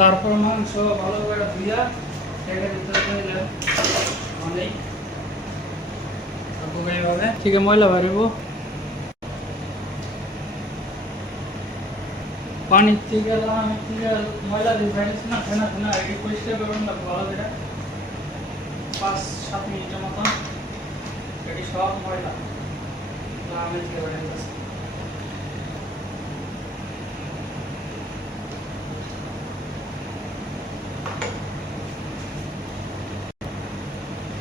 তারপর মাংস ভালো করে ধুইয়া এটার ভিতরে দিলাম অনেক এইভাবে ঠিক আছে ময়লা বাড়িব পানির থেকে ময়লা দিয়ে বাইরেছি না ফেনা ফেনা এটি পরিষ্কার করবেন না ভালো করে 5-7 মিনিটের মতন এটি সব ময়লা আমি থেকে বেড়ে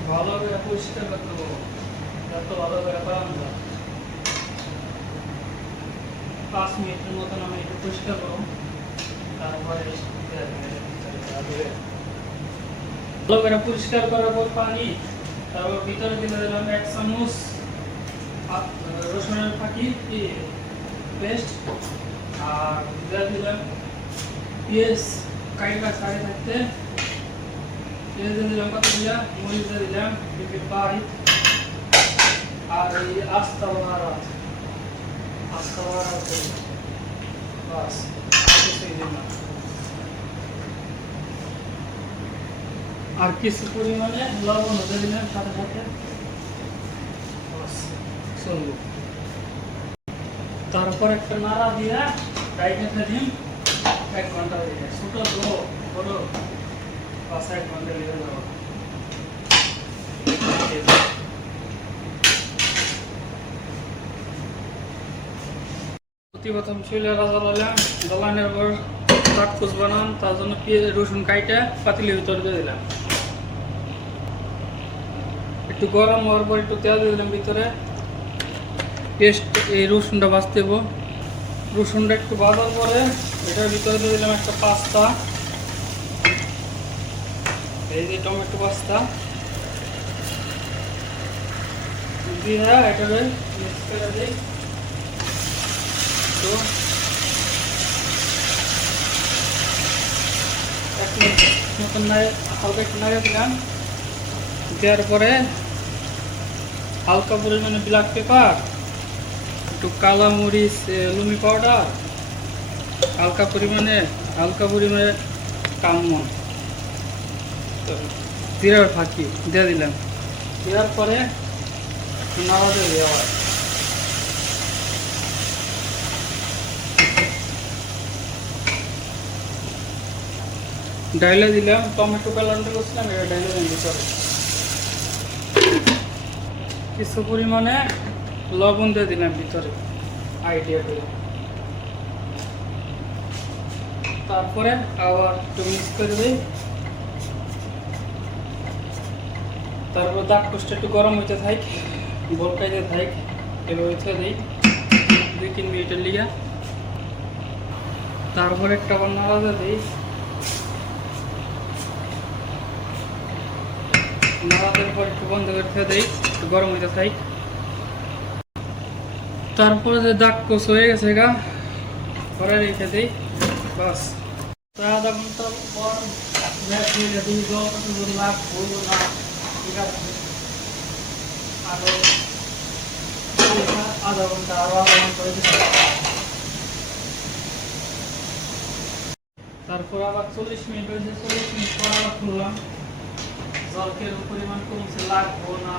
ভালো করে পরিষ্কার করতে হবে যত ভালো করে করানো যায় 5 মিনিটের মতন আমি একটু পরিষ্কার করব তারপরে ভালো করে পরিষ্কার করার পর পানি তারপর ভিতরে দিয়ে দিলাম 1 চামচ রসুনের ফাঁকি পেস্ট আর দিলাম পেঁয়াজ কাইটা ছাড়িয়ে থাকতে পেঁয়াজ দিলাম কত দিয়া মরিচ দিলাম পাই আর এই আস্তা বাহারাত বাস আর কিছু পরিমাণে লবণ হতে দিলাম সাথে সাথে তারপর একটা নাড়া দিয়া ডাইকেটে দিন 1 ঘন্টা দিয়ে ছোট তো বড় 5-1 ঘন্টা লেগে যাবে প্রথম চুলে জ্বালানোর পর চাটকুচ বানান তার জন্য পেঁয়াজ রসুন কাইটা পাতিলের ভিতরে দিয়ে দিলাম একটু গরম হওয়ার পর একটু তেল দিয়ে দিলাম ভিতরে পেস্ট এই রসুনটা ভাজতে দেবো রসুনটা একটু ভাজার পরে এটার ভিতরে দিয়ে দিলাম একটা পাস্তা এই যে টমেটো পাস্তা দিয়ে এটাকে মিক্স করে দিই তো 1 মিনিট মতন হালকা একটু নাড়িয়ে দিলাম দেওয়ার পরে হালকা পরিমাণে ব্ল্যাক পেপার একটু কালা মরিচ লুমি পাউডার হালকা পরিমাণে কামন জিরার ফাঁকি দিয়ে দিলাম দেওয়ার পরে নাড়া দিয়ে দেওয়া ডাইলে দিলাম টমেটো পেলানটা করছিলাম এটা ডাইলে দিলাম ভিতরে কিছু পরিমাণে লবণ দিয়ে দিলাম ভিতরে আইডিয়া করে তারপরে আবার একটু মিক্স করে দিই তারপর দাগ পোস্টটা একটু গরম হইতে থাক বলকাইতে থাক এবার হইতে দিই 2-3 মিনিটের লিগা তারপরে একটা আবার নাড়া দিই নাড়াদের পর একটু বন্ধ করতে দিই একটু গরম হইতে থাক তারপরে যে দাগ কোষ হয়ে গেছে গা ঘরে রেখে দিই বাস আধা ঘন্টা পর লাভ হইল না ঠিক আছে আরো আধা ঘন্টা হয়ে গেছে তারপর আবার 40 মিনিট হয়েছে 40 মিনিট পর আবার খুললাম জলকের পরিমাণ কমছে লাগবো না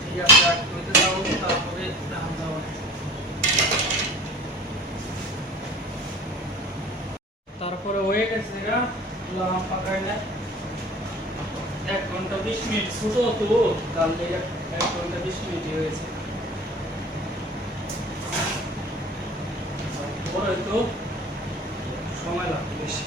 ঠিক আছে হইতে যাবো তারপরে ধান যাবো তারপরে হয়ে গেছে গা পাকাই না 1 ঘন্টা 20 মিনিট ছোট তো তাহলে 1 ঘন্টা 20 মিনিট হয়েছে বড় তো সময় লাগবে বেশি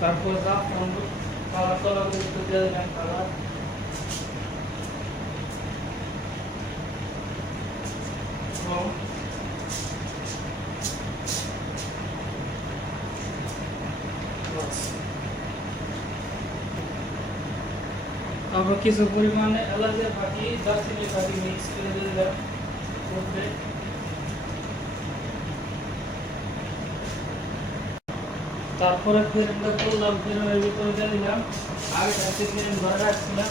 তারপর জাফরান কালার কালার একটু দিয়ে দিলাম কালার তারপর কিছু পরিমাণে এলাচের ফাঁকি দারচিনির ফাঁকি মিক্স করে দিয়ে দিলাম করতে তারপরে ফ্রেমটা করলাম ফ্রেমের ভিতরে দিয়ে দিলাম আগে থাকতে ফ্রেম ধরে রাখছিলাম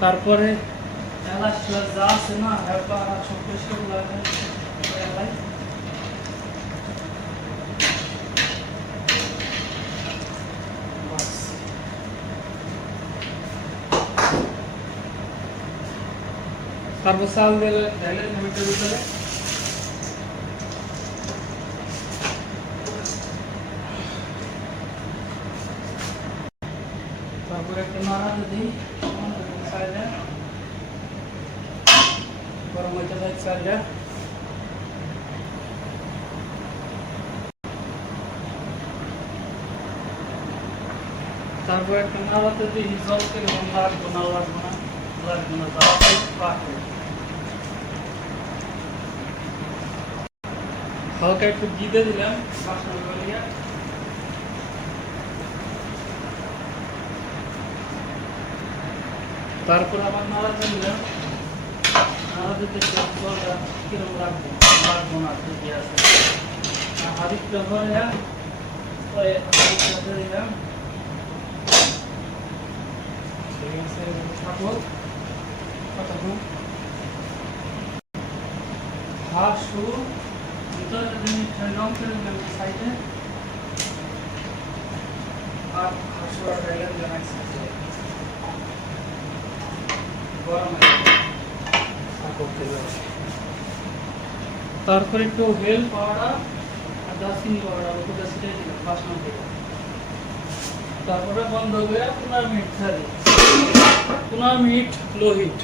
তারপরে এলাচ যা আছে না সব পরিষ্কার লাগে তারপর চাল দিলে ঢেলে মিটের ভিতরে তারপরে একটা নাড়া দিই সাইডে গরম হইতে দেয় সাইডে তারপর একটা নাড়াতে দিই জলকে লাগবো না হালকা একটু গিদে দিলাম বাসন গলিয়া তারপর আবার নাড়াতে দিলাম নাড়াতে জলটা কিরকম লাগবো না ঠিকই আছে হাদিকটা ভরে হাদিকটা দিলাম ঠিক আছে থাকুক কতক্ষণ হাসু ভিতরে রং করে দিলাম সাইডে আর হাসু আর ডাইলাম জানাই গরম তারপরে একটু হেল পাউডার আর দারচিনি পাউডার ওটা ছিটিয়ে দিলাম বাসন থেকে তারপরে বন্ধ করে 15 মিনিট ছাড়ি 15 মিনিট লো হিট